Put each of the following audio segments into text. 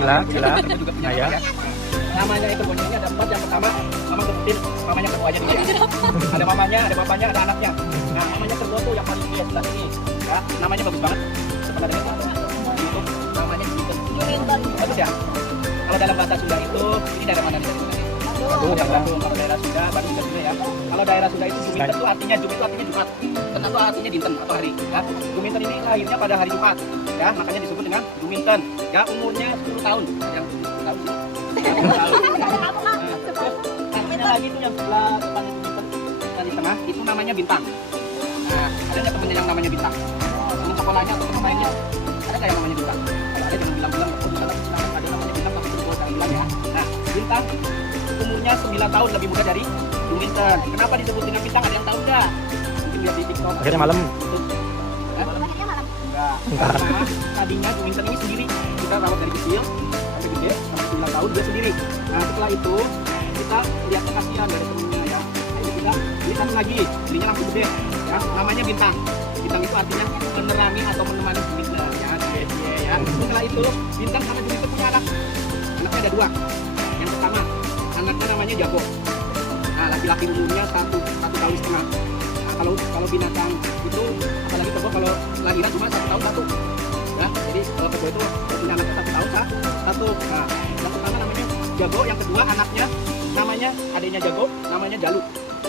Cila. Kita juga punya Ya. namanya itu bonyanya ada 4. Yang pertama mama sebutin mamanya kedua aja dia. Ada mamanya, ada bapaknya, ada anaknya. Nah mamanya kedua tuh yang paling dia sebelah ini. Ya, namanya bagus banget. Pernah dengar di YouTube namanya Juminten. Bagus ya. Kalau dalam bahasa Sunda itu ini daerah mana nih? Bandung. Kalau daerah Sunda, Bandung juga Sunda ya. Kalau daerah Sunda itu Juminten itu artinya Jum itu artinya Jumat. Ten itu artinya dinten atau hari. Ya. Juminten ini lahirnya pada hari Jumat. Ya, makanya disebut dengan Juminten. Ya, umurnya 10 tahun. Yang 10 tahun sih. Namanya lagi itu yang sebelah depan di tengah itu namanya Bintang. Nah, adanya temennya yang namanya Bintang. Temen sekolahnya atau temen lainnya ada nggak yang namanya Bintang? Kalau ada jangan bilang-bilang. Oh, misalnya ada namanya Bintang tapi itu jangan bilang ya. Nah, Bintang umurnya 9 tahun lebih muda dari Juminten. Kenapa disebut dengan Bintang? Ada yang tahu nggak? Mungkin lihat di TikTok. Akhirnya malam. Enggak. Karena tadinya Juminten ini sendiri kita rawat dari kecil sampai gede sampai 9 tahun dia sendiri. Nah setelah itu kita lihat kasihan dari temennya ya. Jadi kita beli satu lagi, belinya langsung gede. Ya, namanya Bintang. Bintang itu artinya menerangi atau menemani Juminten ya. Ya. Setelah itu Bintang sama Juminten punya anak. Anaknya ada 2. Yang pertama anaknya namanya Jago. Nah laki-laki umurnya 1 tahun setengah. Nah, kalau binatang itu apalagi kerbau kalau lahiran cuma 1 tahun 1 ya, jadi kalau kerbau itu punya anaknya 1 tahun 1. Nah yang pertama namanya Jago, yang kedua anaknya namanya adiknya Jago namanya Jalu,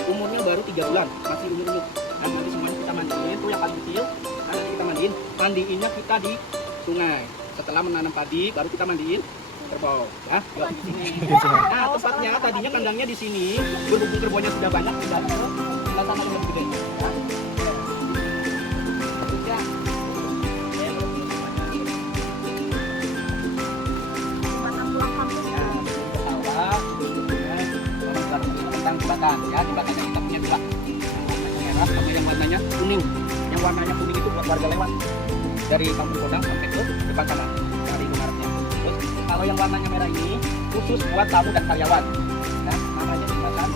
umurnya baru 3 bulan, masih umur-umur. Dan nanti semuanya kita mandiin tuh yang paling kecil. Nah, nanti kita mandiinnya kita di sungai. Setelah menanam padi baru kita mandiin kerbau ya. Di sini. Nah tempatnya tadinya kandangnya di sini, berhubung kerbaunya sudah banyak pindah ke sana yang lebih gede. Tentang jembatan ya, jembatannya kita punya 2, yang merah sama yang warnanya kuning. Yang warnanya kuning itu buat warga lewat dari Kampung Kodang sampai ke depan sana dari Gumarnya. Terus kalau yang warnanya merah ini khusus buat tamu dan karyawan. Nah, namanya jembatan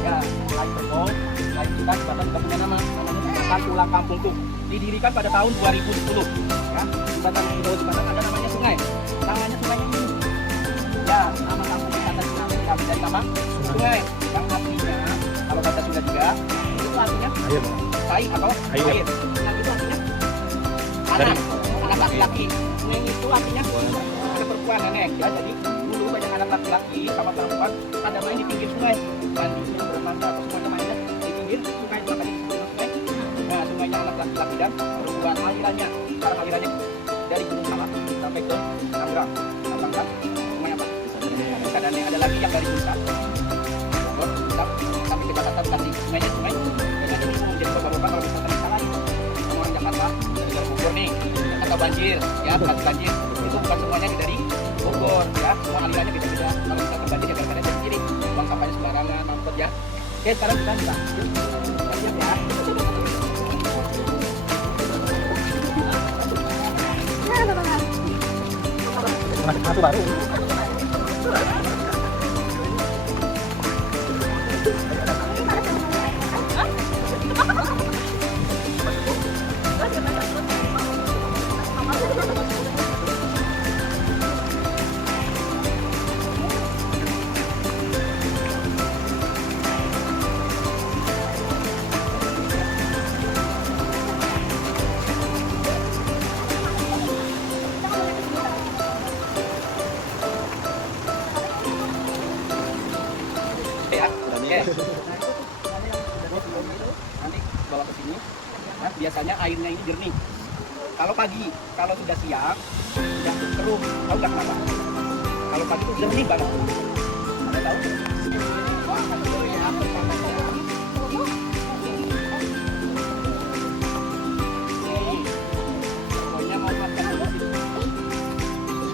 ya, selain kerbau, selain kita jembatan juga punya namanya Jembatan Tulang Kampungku. Didirikan pada tahun 2010 ya. Jembatan di bawah jembatan ada namanya sungai. Namanya sungainya ini. Ya, nama kampung wisata kita diambil dari nama sungai. Yang artinya kalau bahasa Sunda juga itu artinya air atau air. Nah, itu artinya anak laki-laki. Neng itu artinya ada perempuan nenek ya. Jadi dulu banyak anak laki-laki sama perempuan pada main di pinggir sungai. Mandinya bermanda atau semuanya mainnya di pinggir sungai, makanya disebut sungai. Nah, sungainya anak laki-laki dan perempuan. Alirannya, cara alirannya dari Gunung Salak sampai ke Tangerang. Kan? Sungai apa? Dan ada lagi yang dari Puncak. Sampai ke Jakarta bukan di sungainya sungai. Dengan ini umum jadi bapak-bapak kalau misalkan salah orang Jakarta dari Bogor nih, Jakarta banjir, ya banjir. Itu bukan semuanya dari Bogor, ya. Semua alirannya beda-beda. Kalau misalkan banjir ya kadang-kadang dari kiri, buang sampahnya sembarangan, angkut ya. Oke, sekarang kita siap ya. Masuk baru. Nanti bawa ke sini. Nah, biasanya airnya ini jernih. Kalau pagi, kalau sudah siang, sudah keruh. Tahu nggak kenapa? Kalau pagi itu jernih banget. Ada tahu? Pokoknya mau makan dulu sih.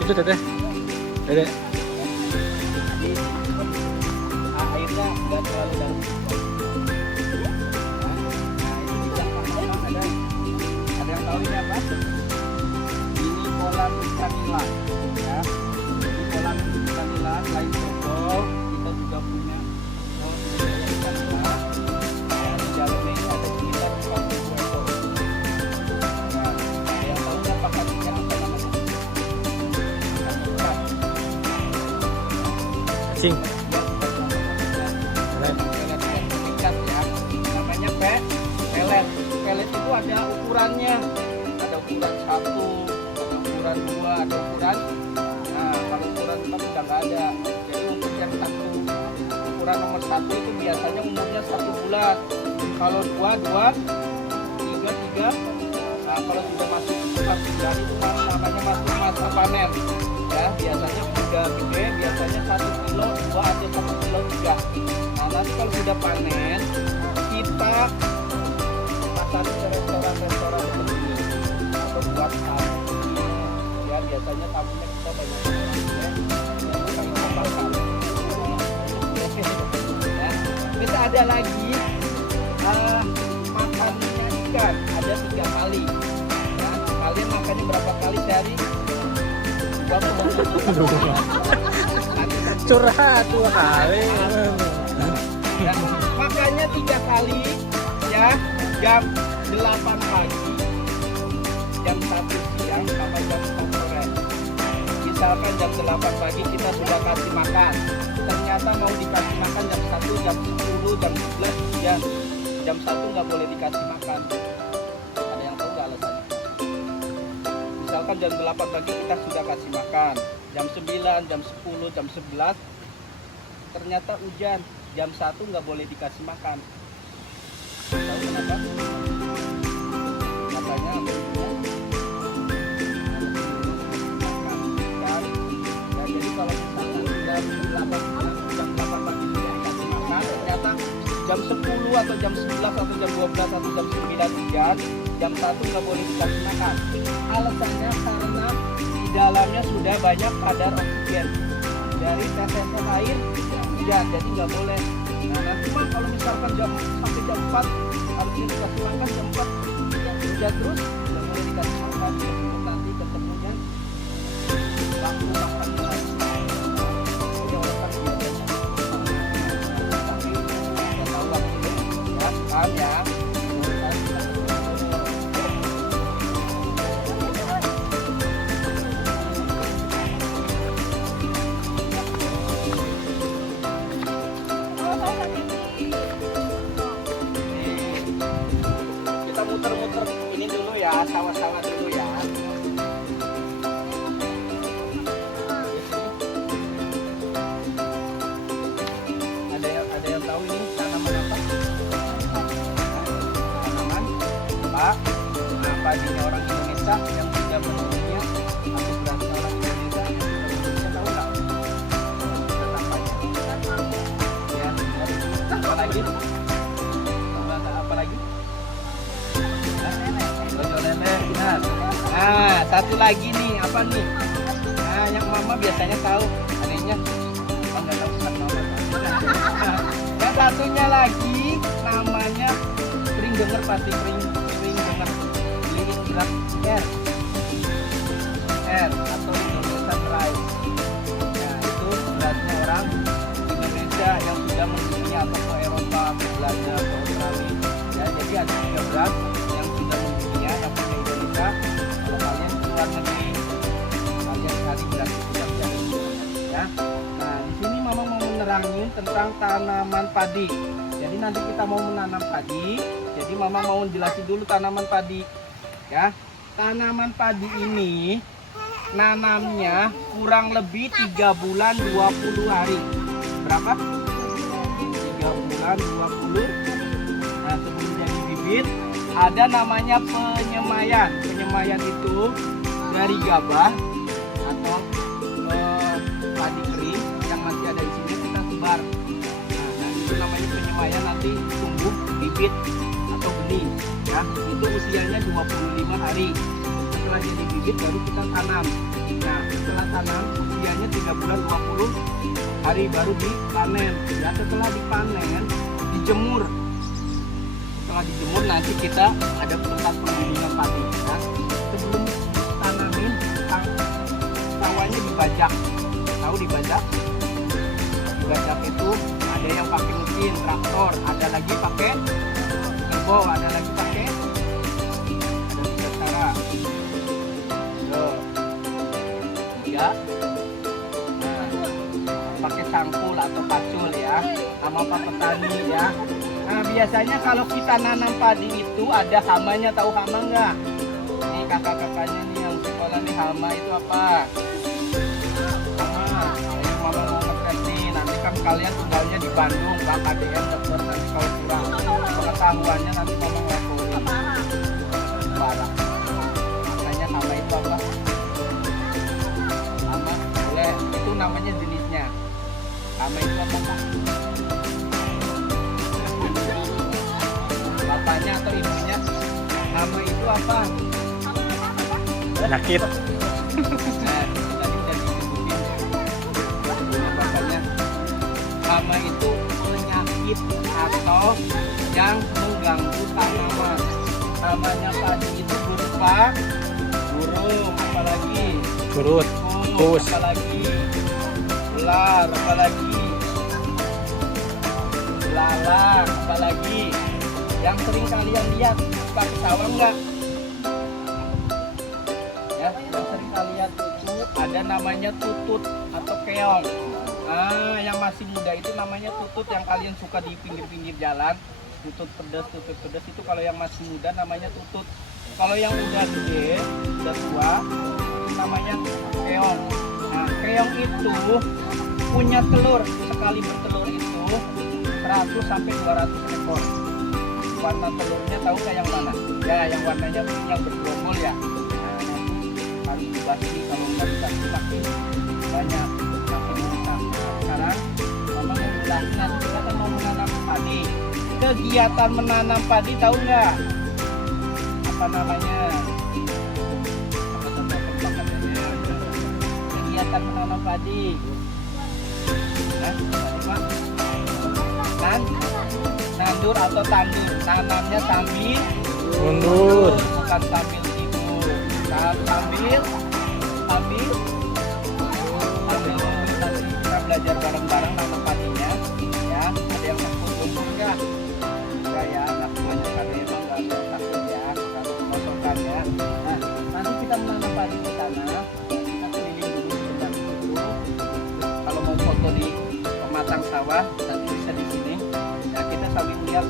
Itu teteh. Dedek. Airnya nggak terlalu dalam. Ada yang tahu ini apa? Ini kolam ikan nila, ya. Ini kolam ikan nila. Selain Joko, kita juga punya ikan nila. Ya, di dalamnya ini ada sekitar 40 ekor. Nah, ada yang tahu nggak pakan ikan apa namanya? Ikan nila. cacing. Pelet yang meningkat ya. Namanya pelet. Pelet itu ada ukurannya. Ada ukuran 1, ada ukuran 2, ada ukuran. Nah, kalau ukuran 4 udah nggak ada. Jadi untuk yang ukuran nomor 1 itu biasanya umurnya 1 bulan. Kalau 2, 3. Nah, kalau sudah masuk 4 bulan itu namanya masuk masa panen. Ya, biasanya udah gede, biasanya 1 kilo, 2 atau 1 kilo 3. Nah, nanti kalau sudah panen, kita pasarnya ke restoran-restoran seperti ini atau buat tamu. Ya, biasanya tamunya kita banyak orang ya. Yang kita bakar. Ya, terus ada lagi makannya ikan, ada 3 kali. Ya, kalian makannya berapa kali sehari? Curhat 2 kali. Ya, makannya 3 kali ya, jam 8 pagi, jam 1 siang sama jam 4 sore. Misalkan jam 8 pagi kita sudah kasih makan, ternyata mau dikasih makan jam 1, jam 10, jam 11, jam 1 nggak boleh dikasih makan. Ada yang tahu nggak alasannya? Misalkan jam 8 pagi kita sudah kasih makan, jam 9, jam 10, jam 11 ternyata hujan, jam 1 nggak boleh dikasih makan. Tahu kenapa? Katanya ya, jadi kalau misalkan jam 8 pagi sudah dikasih makan, ternyata jam 10 atau jam 11 atau jam 12 atau jam 9 hujan, jam 1 nggak boleh dikasih makan. Alasannya karena di dalamnya sudah banyak kadar oksigen dari tetesan air hujan, jadi nggak boleh. Nah, nanti kalau misalkan sampai jam 4 harusnya dikasih makan, jam 4 hujan terus, nggak boleh dikasih makan. Nanti ketemunya waktu makan lagi. Jadi orang kan biasanya tapi nggak tahu waktunya, ya kan ya. Kita muter-muter ini dulu ya, sawah-sawah dulu ya. Ada yang tahu ini tanaman apa? Tanaman apa? Nah, padinya orang Indonesia yang sudah mendunia atau berasnya orang Indonesia tahu nggak? Ya, apa lagi? Apa lagi? Ojo lele. Nah, satu lagi nih, apa nih? Nah, yang mama biasanya tahu, adanya nggak tahu kan mama. Nah, yang satunya lagi namanya sering dengar pasti sering dengar living black air atau Indonesian rice. Nah, itu berasnya orang Indonesia yang sudah mendunia atau ke Eropa, ke Belanda, ke Australia. Ya, jadi ada 3 beras yang sudah mendunia yang punya Indonesia. Kalau kalian keluar negeri, kalian cari beras itu pasti ada di sana, ya. Nah, di sini mama mau menerangin tentang tanaman padi. Jadi nanti kita mau menanam padi. Jadi mama mau jelasin dulu tanaman padi, ya. Tanaman padi ini nanamnya kurang lebih 3 bulan 20 hari. Berapa? 3 bulan 20. Nah, sebelum jadi bibit ada namanya penyemayan. Penyemayan itu dari gabah atau padi kering yang masih ada di sini kita sebar. Nah, itu namanya penyemayan, nanti tumbuh bibit atau benih. Ya, itu usianya 25 hari. Setelah jadi bibit baru kita tanam. Nah, setelah tanam usianya 3 bulan 20 hari baru dipanen. Ya, setelah dipanen dijemur. Setelah dijemur nanti kita ada tempat penggilingan padi. Nah, sebelum tanamin sawahnya dibajak. Tahu dibajak? Dibajak itu ada yang pakai mesin traktor, ada lagi pakai turbo, ada lagi pakai, ada 3 cara. Ya. Nah, pakai cangkul atau pacul ya, sama Pak Petani ya. Nah biasanya kalau kita nanam padi itu ada hamanya, tahu hama nggak? Nih kakak-kakaknya nih yang sekolah nih, hama itu apa? Hama, ini mama mau ngetes nih, nanti kan kalian tinggalnya di Bandung, Bang KDM dokter nanti kalau kurang pengetahuannya nanti mama ngelakuin. Parah. Makanya hama itu apa? Hama, boleh, itu namanya jenisnya. Hama itu apa Pak? Bapaknya atau ibunya? Hama itu apa? Penyakit. Nah, tadi udah disebutin. Ibunya bapaknya. Hama itu penyakit atau yang mengganggu tanaman. Hamanya padi itu berupa burung, apalagi Curut. Kus. apalagi ular, apalagi belalang, apalagi yang sering kalian lihat suka ketawa enggak? Ya, yang sering kalian itu ada namanya tutut atau keong. Ah, yang masih muda itu namanya tutut, yang kalian suka di pinggir-pinggir jalan. Tutut pedas itu kalau yang masih muda namanya tutut. Kalau yang udah gede, udah tua, itu namanya keong. Nah, keong itu punya telur, sekali bertelur itu 100 sampai 200 ekor. Warna telurnya tahu nggak yang mana? Ya, yang warnanya yang bergerombol ya. Nah, nanti harus dibagi, kalau nggak dibagi makin banyak, makin besar. Nah, sekarang mama mau jelasin, nanti kita kan mau menanam padi. Kegiatan menanam padi tahu nggak? Apa namanya? Kegiatan menanam padi. Nah, tadi Pak. Nandur atau tandur, tanamnya sambil Mundur. bukan sambil tidur, sambil mundur. Nanti kita belajar bareng-bareng nanam padinya ya. Ada yang takut mundur nggak? Enggak ya, anak buahnya kan emang nggak takut ya, kalau kosongkan ya. Nah, nanti kita menanam padi di sana, kita keliling dulu sebentar dulu. Kalau mau foto di pematang sawah nanti bisa di sini. Nah, kita sambil lihat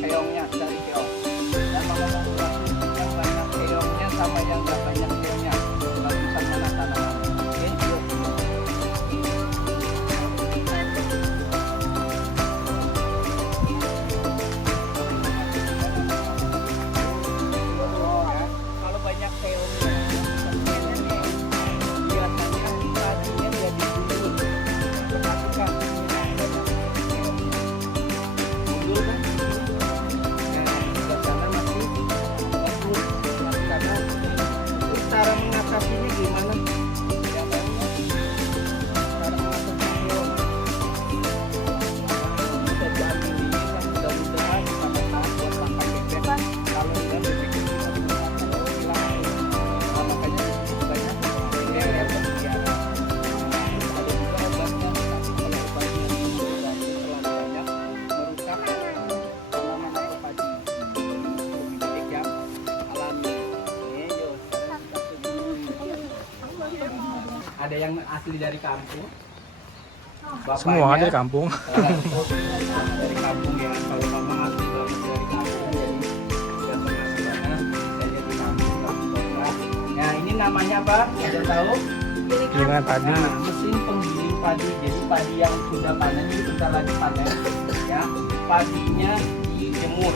keongnya dari keong. Dan mama mau jelasin yang banyak keongnya sama yang nggak banyak keongnya. Bagusan mana tanaman? Oke, yuk. Kalau banyak keongnya, biasanya tadinya dia digulung. Perhatikan. Mundur kan? Nah, sebelah sana masih bagus. Karena terus cara mengatasinya gimana? Ya, cara mengatasinya bisa diambil ini kan mudah-mudahan sama buat pakai bebek. Kalau enggak bebek itu bisa digunakan kalau hilang. Nah, makanya disebut banyak bebek yang berkeliaran. Ada juga obatnya, tapi kalau obatnya itu terlalu banyak merusak tanaman atau padi. Lebih baik yang alami. Yuk, ada yang asli dari kampung. Semua dari kampung. Dari kampung ya. Kalau mama asli banget dari kampung, jadi nggak pernah ke sana. Saya jadi kampung nggak sekolah. Nah, ini namanya apa? Ada tahu? Gilingan padi. Nah, mesin penggiling padi. Jadi padi yang sudah panen ini bentar lagi panen. Ya, padinya dijemur.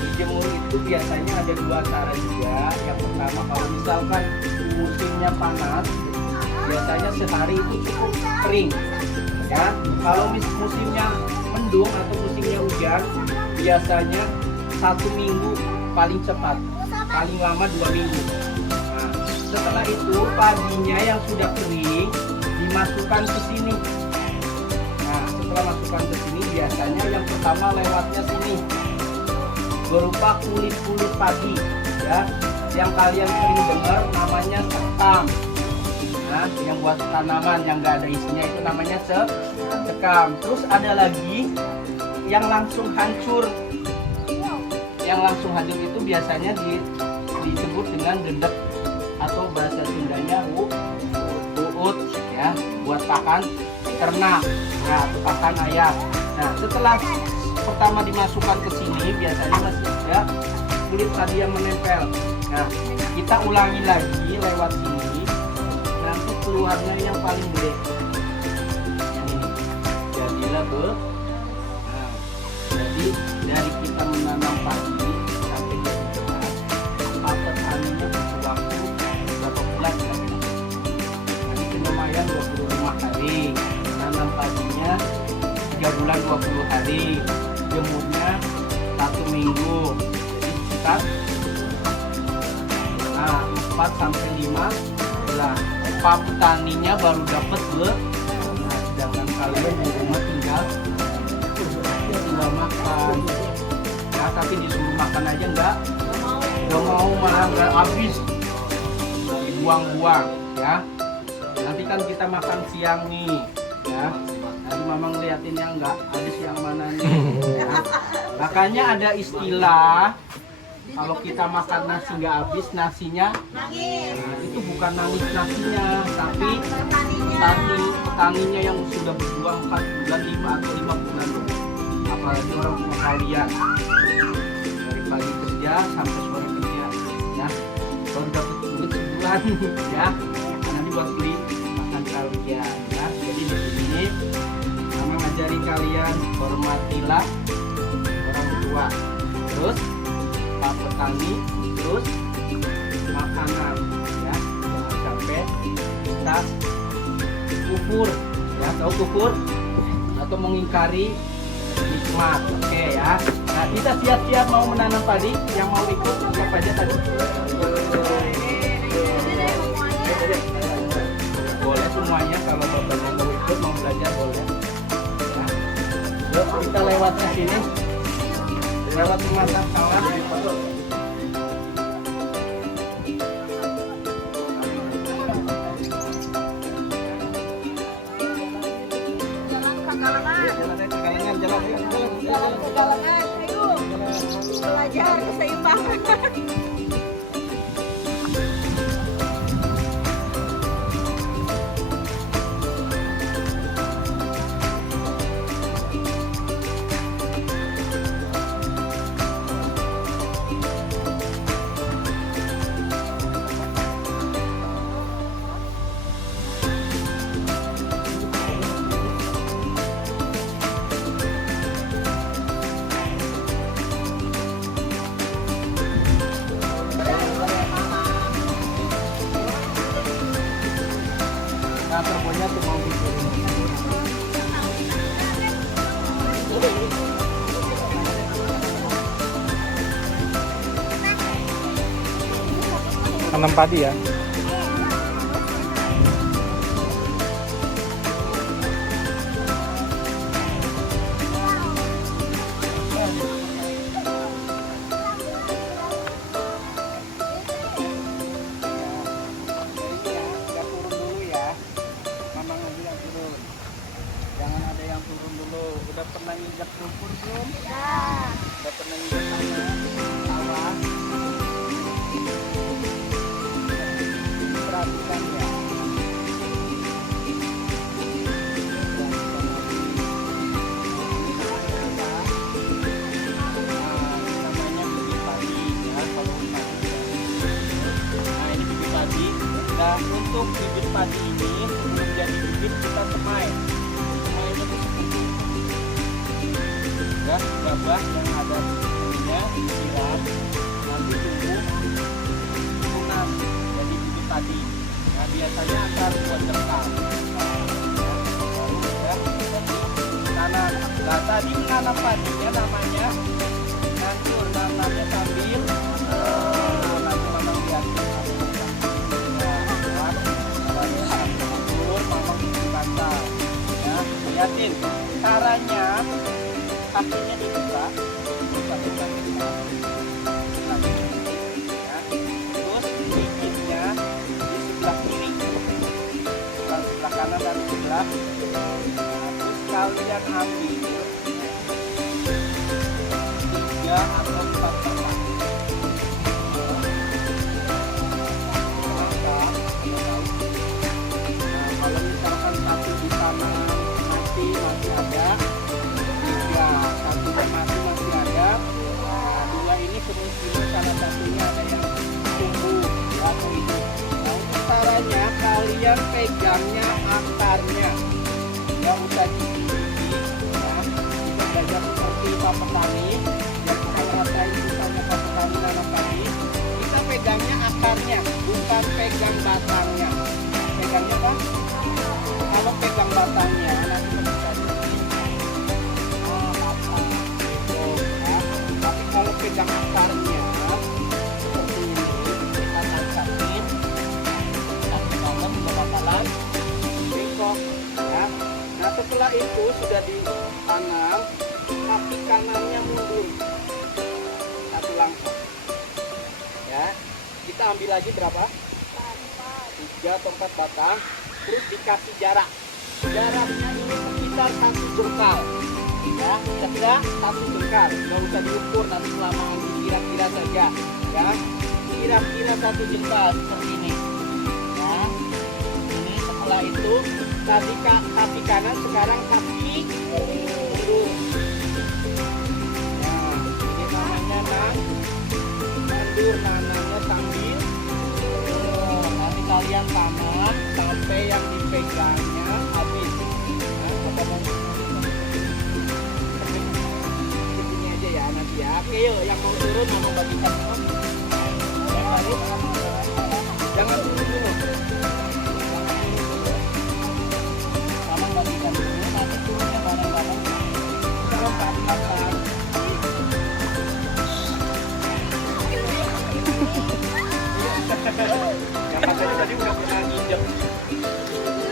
Dijemur itu biasanya ada dua cara juga. Yang pertama, kalau misalkan musimnya panas, biasanya sehari itu cukup kering. Ya, kalau musimnya mendung atau musimnya hujan, biasanya 1 minggu paling cepat, paling lama 2 minggu. Nah, setelah itu padinya yang sudah kering dimasukkan ke sini. Nah, setelah masukkan ke sini, biasanya yang pertama lewatnya sini berupa kulit-kulit padi, ya, yang kalian sering dengar namanya sekam. Nah, yang buat tanaman yang nggak ada isinya itu namanya sekam. Terus ada lagi yang langsung hancur. Yang langsung hancur itu biasanya disebut dengan gendek atau bahasa Sundanya uut ya, buat pakan ternak, ya pakan ayam. Nah setelah pertama dimasukkan ke sini biasanya masih ada kulit tadi yang menempel. Nah kita ulangi lagi lewat sini, nanti keluarnya yang paling gede. Yang ini. Jadilah Nah, jadi dari kita menanam padi sampai dia besar, petaninya butuh waktu berapa bulan kira-kira? Nanti lumayan 25 hari. Nanam padinya 3 bulan 20 hari. Jemurnya 1 minggu. Jadi sekitar 4 sampai 5 bulan. Pak petaninya baru dapat nah, sedangkan kalian di rumah tinggal makan. Ya, tapi disuruh makan aja nggak mau, malah nggak habis, dibuang-buang ya. Nanti kan kita makan siang nih ya. Nanti mama ngeliatin yang nggak habis yang mana nih ya. Makanya ada istilah kalau kita makan nasi nggak habis, nasinya nah, itu bukan nangis nasinya, tapi petaninya yang sudah berjuang 4 bulan 5 atau 5 bulan. Apalagi orang tua kalian dari pagi kerja sampai sore kerja ya, baru dapat duit sebulan ya, nanti buat beli makan kalian ya. Jadi di sini mama ngajari kalian hormatilah orang tua, terus pak petani, terus makanan ya, jangan sampai kita kufur ya, tahu kufur atau mengingkari nikmat. Oke ya. Nah kita siap-siap mau menanam padi. Yang mau ikut siapa aja tadi? Boleh semuanya, kalau bapaknya mau ikut mau belajar boleh. Nah, yuk kita lewat ke sini, lewat mata sawah. Jalan-jalan, ayo belajar keseimbangan. Nah, turbonya tuh mau gitu. Tanam padi ya. Udah pernah nginjak lumpur belum? Nah, Udah pernah nginjak tanah, sawah? Perhatikan ya. Namanya bibit padi ya, kalau padi. Nah ini bibit padi. Nah untuk bibit padi ini sebelum jadi bibit kita semai. Semainya itu seperti ya, gabah yang ada ininya disiram, nanti tumbuh tunas jadi bibit padi. Nah biasanya akan buat jengkal. Baru ya tanam. Nah tadi menanam padinya namanya ngancur, nanamnya sambil nanti mamang lihatin mamang dibaca ya, lihatin caranya. Kakinya dibuka, satukan kita, ya. Terus bikinnya di sebelah kiri, bukan sebelah kanan dan sebelah. Nah, terus kalian ambil 3 atau 4 batang. Nah, kalau misalkan satu ditanam kemudian pegangnya akarnya. Yang usah dicuci, ya. Kita belajar seperti Pak Petani yang kita ngerasain misalnya Pak Petani nanam tadi. Kita pegangnya akarnya, bukan pegang batangnya. Pegangnya apa? Kalau pegang batangnya nanti bisa dicuci. Batang. Ya. Tapi kalau pegang akarnya seperti ini, kita tancapin. Bakalan bengkok ya. Nah setelah itu sudah ditanam, kaki kanannya mundur satu langkah ya. Kita ambil lagi berapa? 3 atau 4 batang, terus dikasih jaraknya ini sekitar 1 jengkal ya, kira-kira 1 jengkal, nggak usah diukur nanti kelamaan, kira-kira saja ya, kira-kira 1 jengkal seperti ini ya. Setelah itu tadi kaki kanan, sekarang kaki mundur. Nah, ini namanya mundur, nanamnya sambil nanti kalian tanam sampai yang dipegangnya habis. Nah, coba mau begini aja ya nanti ya. Oke yuk, yang mau turun mau bagikan jangan turun dulu. Bagikan dulu, nanti turunnya bareng-bareng. Kita lompat-lompat. Yang makanya tadi udah pernah nginjek.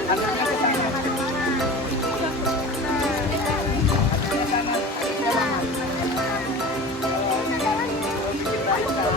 Anaknya ke sana. Anaknya sana. Anaknya banget. Bikin raisa.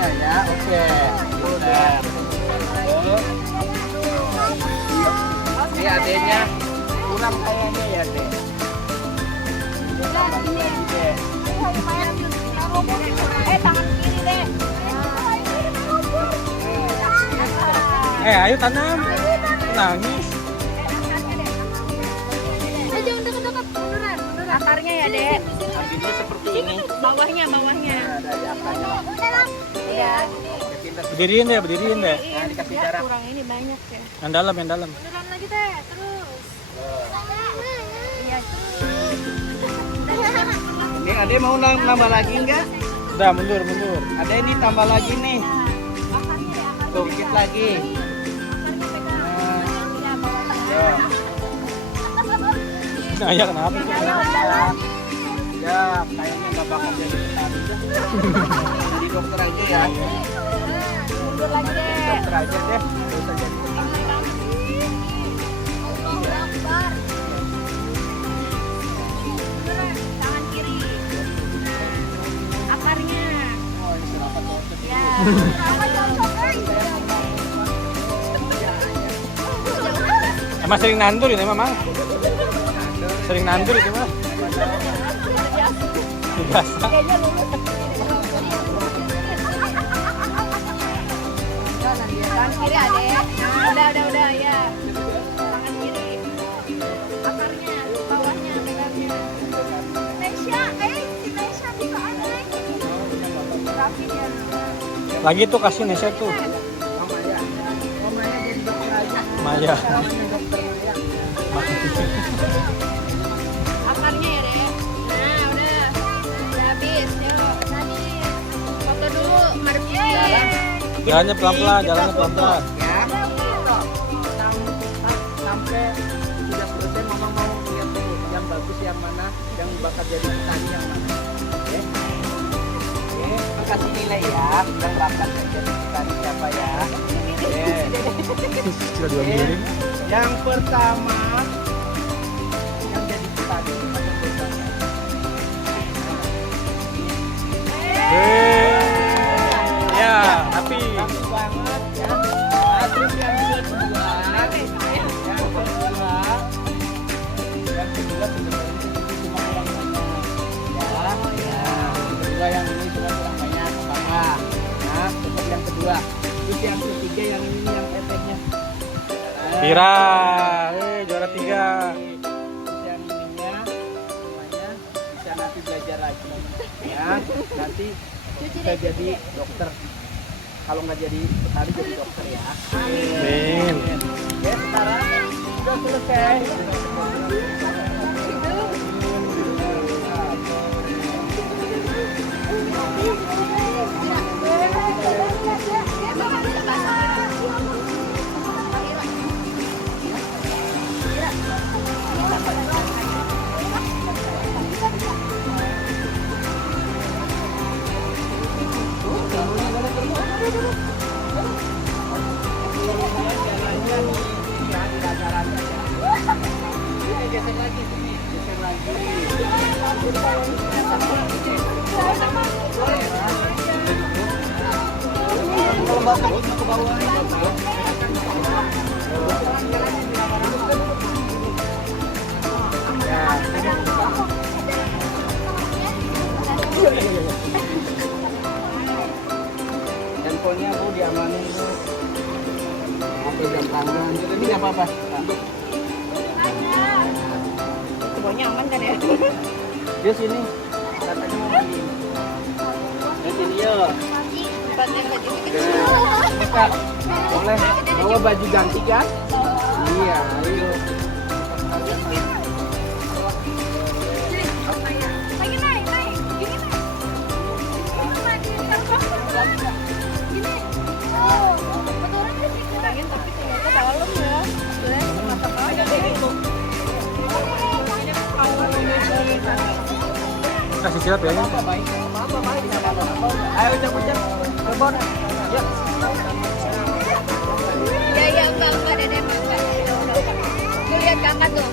Ya, oke. Udah. Ini adanya kurang kayaknya ya, Dek. Tangan kiri, Dek. Ayo tanam. Nangis. Jangan dekat-dekat, munduran. Akarnya ya, Dek. Ambilnya seperti ini. Bawahnya. Nah, dari akarnya. Iya. Berdiriin deh. Nah, dikasih jarak. Kurang ini banyak ya. Yang dalam. Munduran lagi, Teh. Terus. Iya, terus. Ini Ade mau nambah lagi enggak? Udah mundur. Ada ini tambah lagi nih. Akarnya deh, akarnya. Tuh, dikit lagi. Akarnya pegang. Nah, Iya, bawahnya. ya. Nah, ya kenapa? Ya, kayaknya nggak bakal jadi petani dah. Jadi dokter aja ya. Mundur lagi, Dek. Dokter aja deh. Nggak usah jadi petani. Tangan kiri. Akarnya. Oh, ini kenapa tuh? Ya. Emang sering nandur ini memang. Sering nandur itu mah. Biasa. Tangan kiri, Adek. Nah, udah ya. Tangan kiri. Akarnya, bawahnya, pegangnya. Nesya, si Nesya bisa Adek. Rapi dia. Lagi tuh kasih Nesya tuh. Mamanya jadi dokter aja. Maya. Akarnya ya, Dek. Nah, udah habis. Yuk, tadi foto dulu, Marvin. Jalannya pelan-pelan. Ya. Sampai sudah selesai, Mama mau lihat dulu yang bagus yang mana, yang bakal jadi petani yang mana. Oke. Oke, kasih nilai ya, yang bakal jadi petani siapa ya. Oke. Sudah 2 miring. Yang pertama yang jadi petani atau petani. yang ketiga yang ini yang tetehnya. Pira, juara 3. Terus yang ininya semuanya bisa nanti belajar lagi ya. Nanti bisa jadi dokter. Kalau nggak jadi petani jadi dokter ya. Amin. Ya sekarang sudah selesai. Geser lagi sini, geser lagi. Ke bawah. Handphonenya Bu diamanin Bu. Apa jam tangan? Ini nggak apa-apa. Semuanya aman kan ya? Dia sini. Katanya mau pergi. Ya sini yuk. Tempatnya nggak jadi Kak, boleh bawa baju ganti kan? Iya, ayo. Lagi naik. Gini naik. Gini. Oh, motornya sih kurangin tapi ternyata dalam ya. Sebenarnya masak aja deh. Kasih siap ya. Apa baik? Apa baik? Ayo cepet. Telepon. Yuk. Ya enggak Dede enggak. Tuh lihat kakak tuh.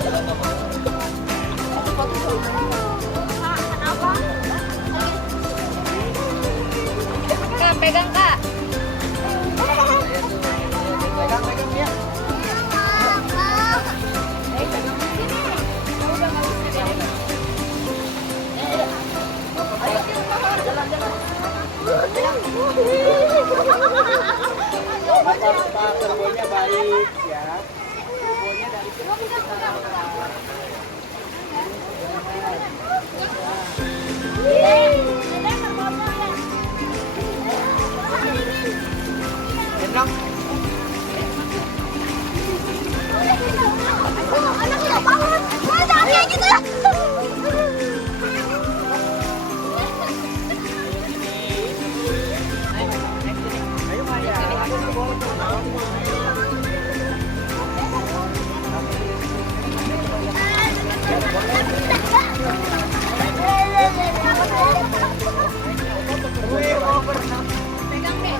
Kenapa? Kak, pegang Kak. Pegang ya. Pak kerbonya baik ya. Kerbonya dari Enak. Anaknya banget. Mana dia gitu. Ayo Maya. Pegang deh.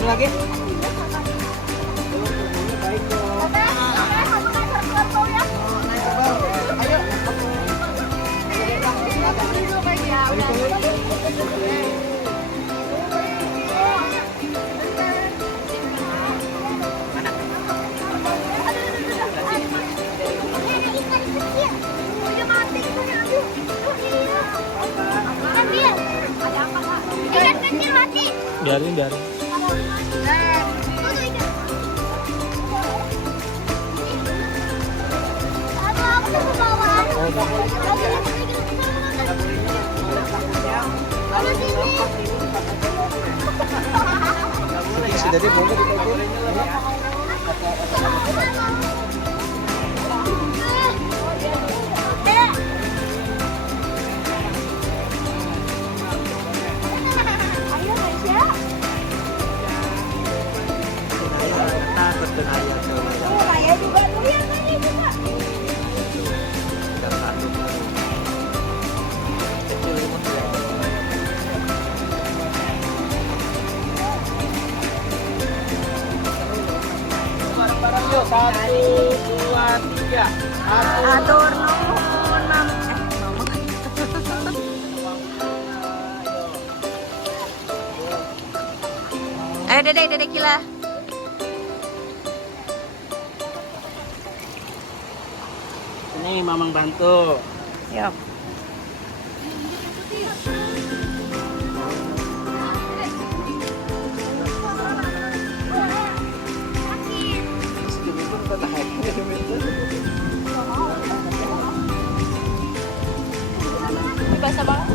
Ini lagi. Baik dong. Biarin. Jadi boleh ditegur. Yuk, 1, 2, 3. Atur nuhun mama. Ayo Dede Kila. Ini mamang bantu. Yuk. Basah banget.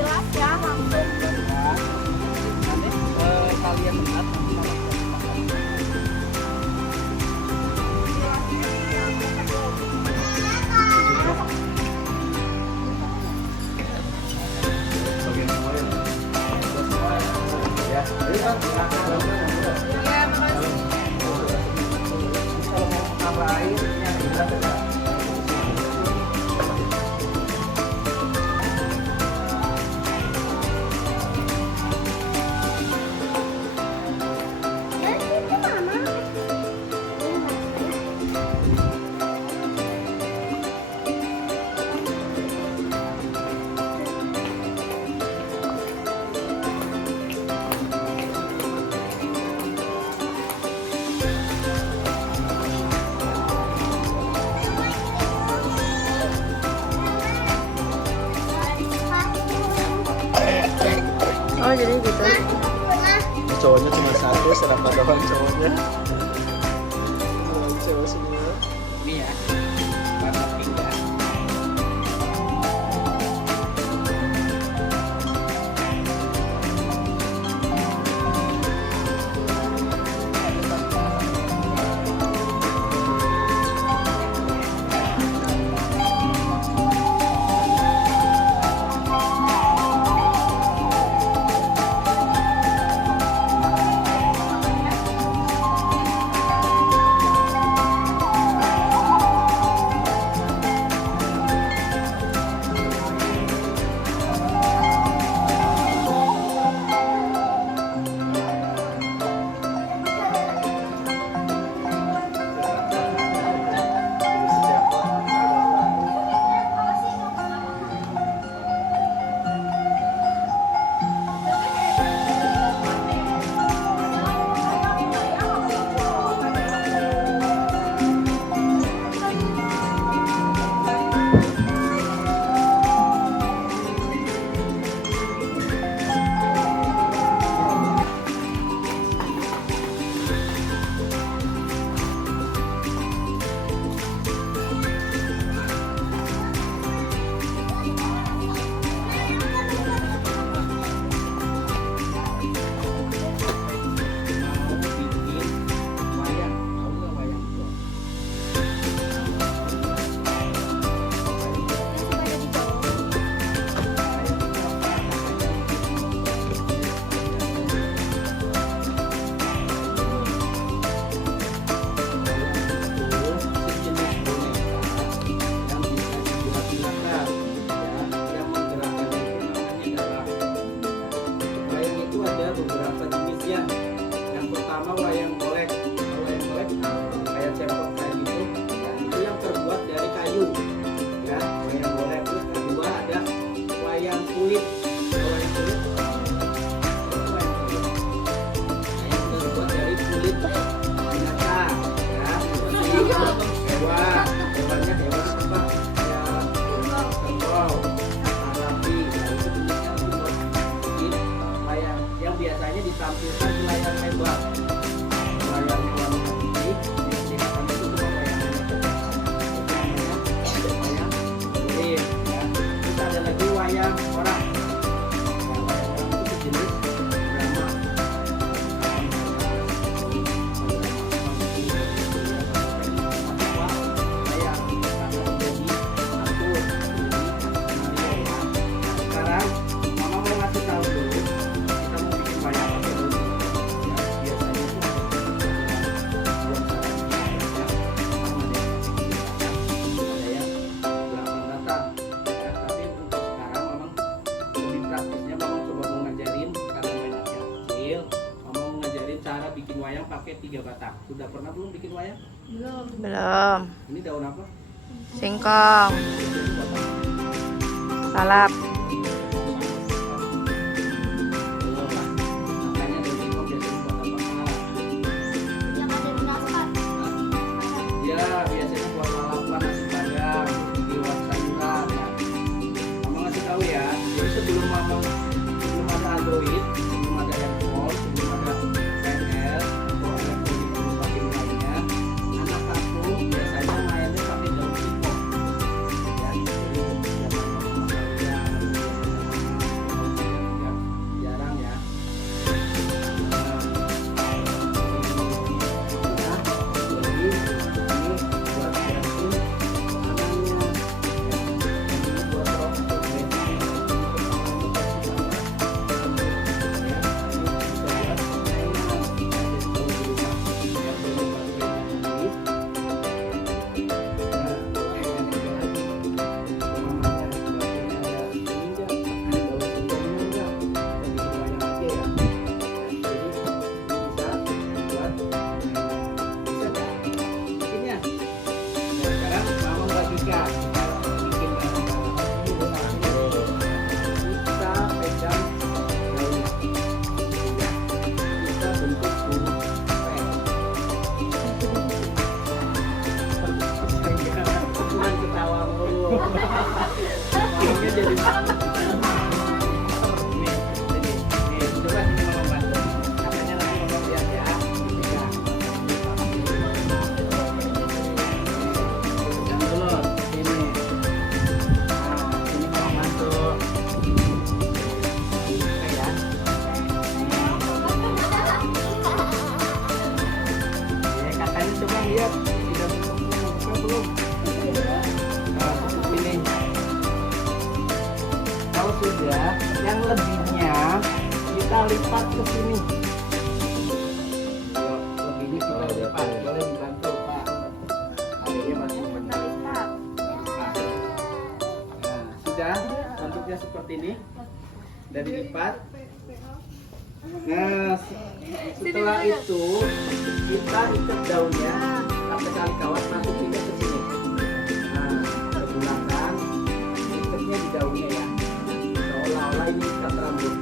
Jelas ya, langsung. Kalian lihat. Ya, makasih. Oh jadi gitu. Cowoknya cuma satu, serapan doang cowoknya. Cowok semua. Ini ya. Warna pink ya. ditampilkan di layar lebar. Layar warna putih yang digunakan itu cuma wayang kulit ya. Terus ada lagi wayang orang. Wayang orang itu jenis drama. Sekarang mama mau ngasih tahu dulu kita mau bikin wayang pakai daun ya, biasanya itu buat ada yang 8 datang ya, tapi untuk sekarang memang lebih praktisnya mama coba mau ngajarin karena mainannya kecil, mama mau ngajarin cara bikin wayang pakai 3 batang. Sudah pernah belum bikin wayang? Belum. Ini daun apa? Singkong. Salap. Makanya daun singkong biasanya Android, sebelum ada handphone, sebelum ada PNS atau elektronik berbagai lainnya, anak aku biasanya mainnya pakai daun singkong. Ya, jadi zaman mama saya, jarang ya. Lihat, sudah buka belum? Nah, seperti ini. Kalau sudah, yang lebihnya kita lipat ke sini. Lebihnya kita lipat, boleh dibantu Pak. Adanya masih lipat. Nah, sudah bentuknya seperti ini. Dan dilipat. Nah, setelah itu kita ikat daunnya sampai tali kawat masukinnya ke sini. Nah, ke belakang ikatnya di daunnya ya, seolah-olah ini ikat rambut.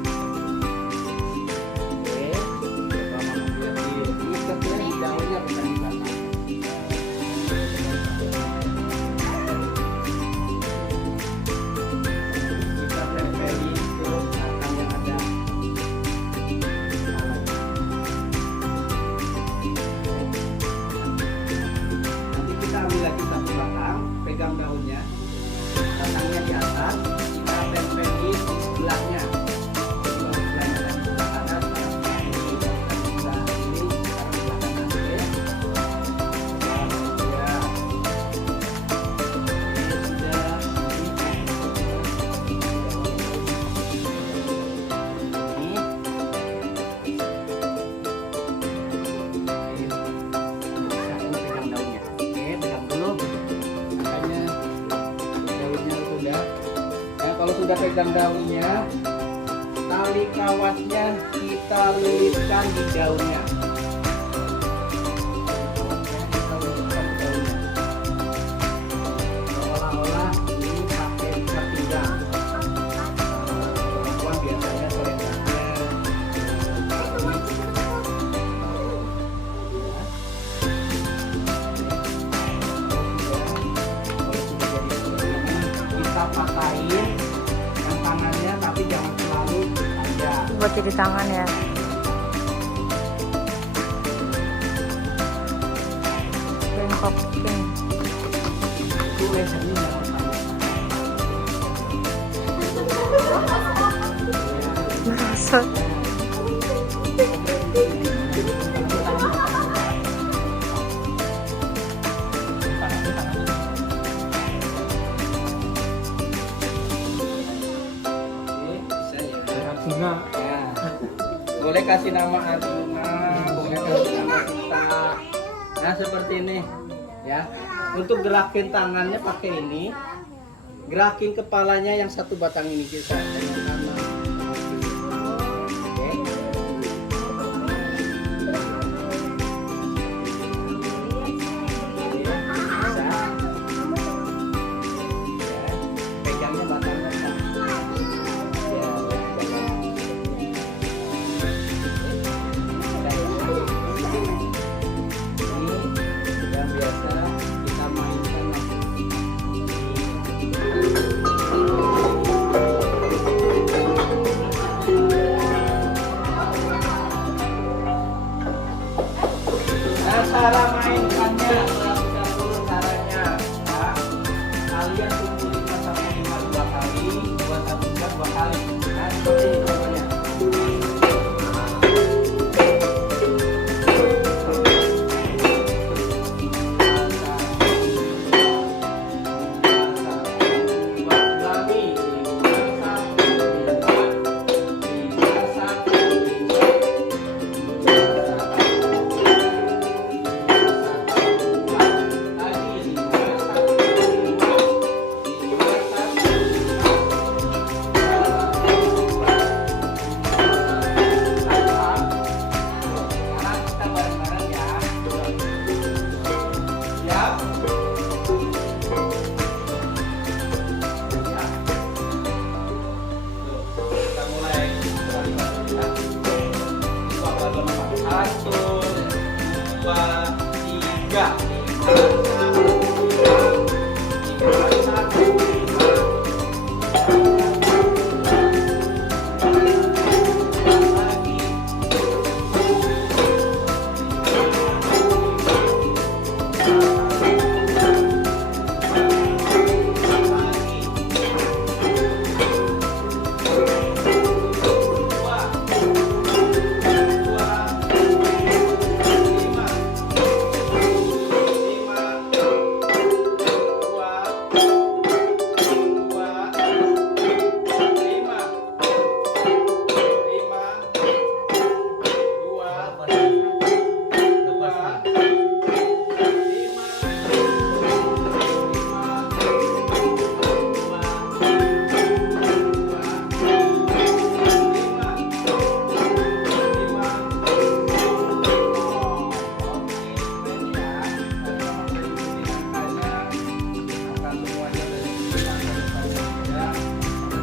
Oke, coba mama lihat ikatnya di daunnya bukan di belakang. Kita tempeli ke batang yang ada. Ambil lagi satu batang, pegang daunnya, batangnya di atas, kita tempeli di sebelahnya. Kalau sebelahnya dari sebelah kanan, sekarang ini, sebelah ini, sekarang sebelah kanan. Oke, ya. Ini sudah. Kalau sudah pegang daunnya, tali kawatnya kita lilitkan di daunnya. Seolah-olah ini pakai ikat pinggang. Perempuan biasanya selendangnya kita patahin tangannya, tapi jangan terlalu panjang. Buat jadi tangan ya. Bengkokin. Itu lehernya jangan panjang. Merasa. Bunga. Ya. Boleh kasih nama Arjuna, boleh kasih nama kita. Nah seperti ini ya. Untuk gerakin tangannya pakai ini, gerakin kepalanya yang satu batang ini kita dengan tangan. Oke. Bisa. Ya. Pegangnya batangnya. Ya. Yang biasa kita mainkan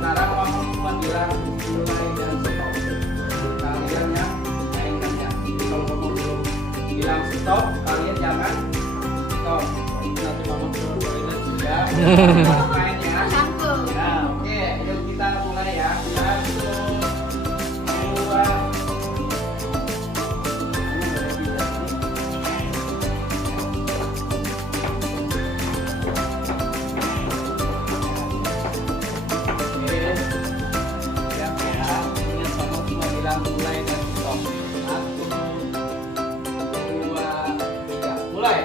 Sekarang kamu cuma bilang mulai dan stop. Kalian ya mainkan ya. Kalau kamu belum bilang stop, kalian jangan stop. Nanti mama keluar toilet sudah. Main ya. Nah, oke, yuk kita mulai ya. 1, 2. Mulai dan stop. 1, 2, 3. Mulai.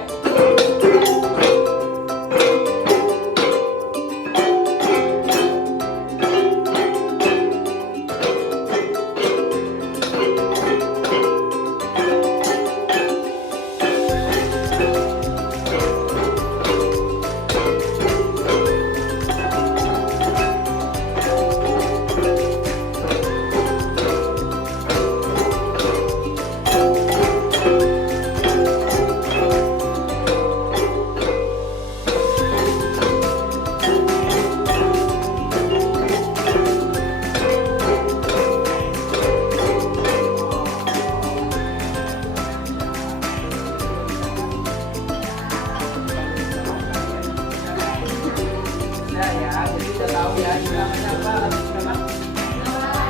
Jadi udah tahu ya, namanya apa? Nama?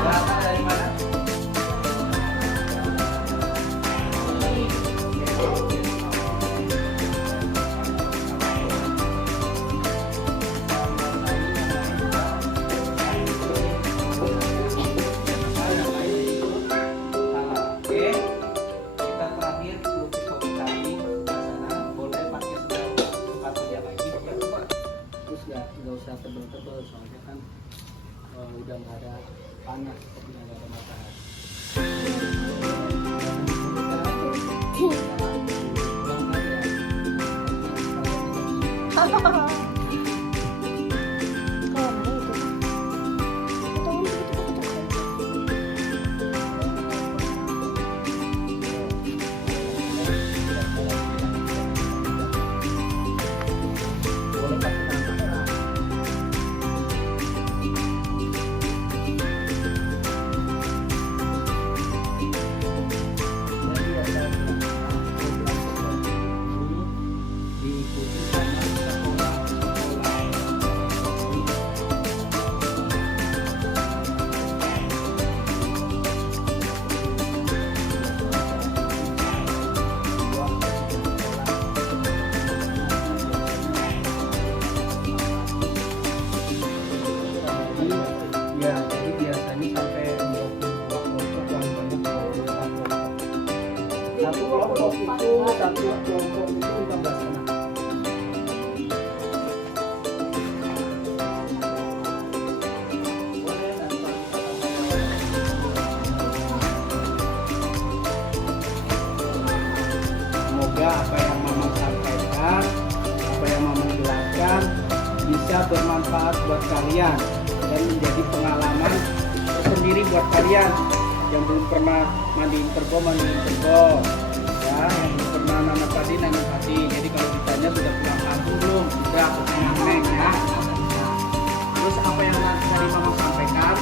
Berasal dari mana? Oke, kita terakhir lukis kopi kami di sana. Boleh pakai tempat kerja lagi. Terus nggak usah tebel-tebel soalnya kan udah nggak ada panas, udah nggak ada matahari. Boleh pakai tangan. Diikuti sama sekolah-sekolah. Ya, jadi biasanya sampai 22 kelompok paling banyak 24 kelompok. Satu kelompok itu 15 anak. Semoga apa yang Mama sampaikan, apa yang Mama jelaskan bisa bermanfaat buat kalian dan menjadi pengalaman tersendiri buat kalian yang belum pernah mandiin kerbau ya, yang belum pernah nanam padi. Jadi kalau ditanya sudah pulang kampung belum, sudah, pokoknya neng ya. Terus apa yang tadi Mama sampaikan,